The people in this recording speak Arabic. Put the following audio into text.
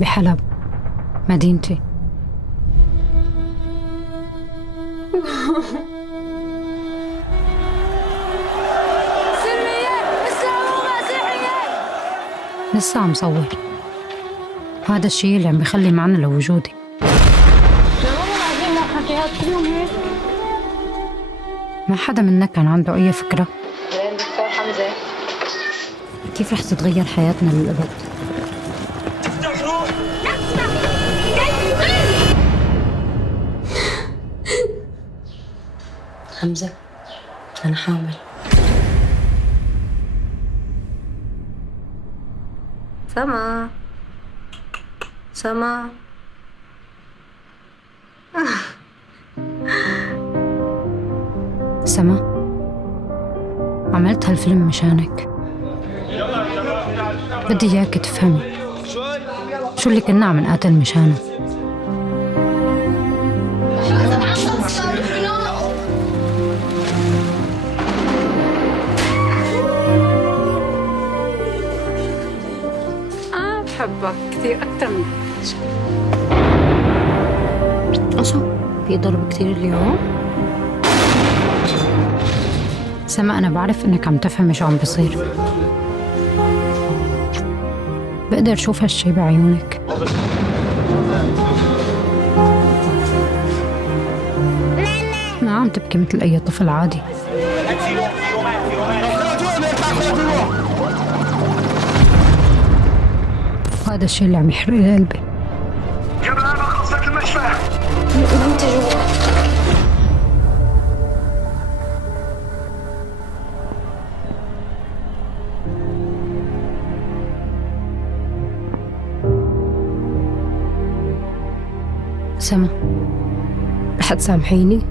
بحلب مدينتي. سلمية إسلام ومسيحية. لسه عم صور. هذا الشيء اللي عم بيخلي معنى لوجودي. والله العظيم ما حكيت كلهم هيك. ما حدا منا كان عنده أي فكرة وين دكتور حمزة؟ كيف رح تتغير حياتنا للأبد. حمزة أنا حامل. سما سما سما، عملت هالفيلم مشانك. بدي إياك تفهمي شو اللي كنا عم نقاتل مشانه. أنا بحبك كثير أكثر من أشو في ضرب كتير اليوم؟ سما، أنا بعرف إنك عم تفهمي شو عم بصير. بقدر شوف هالشي بعيونك. ما عم تبكي مثل أي طفل عادي. هذا الشي اللي عم يحرق لي قلبي. أنت جوا. سما، رح تسامحيني؟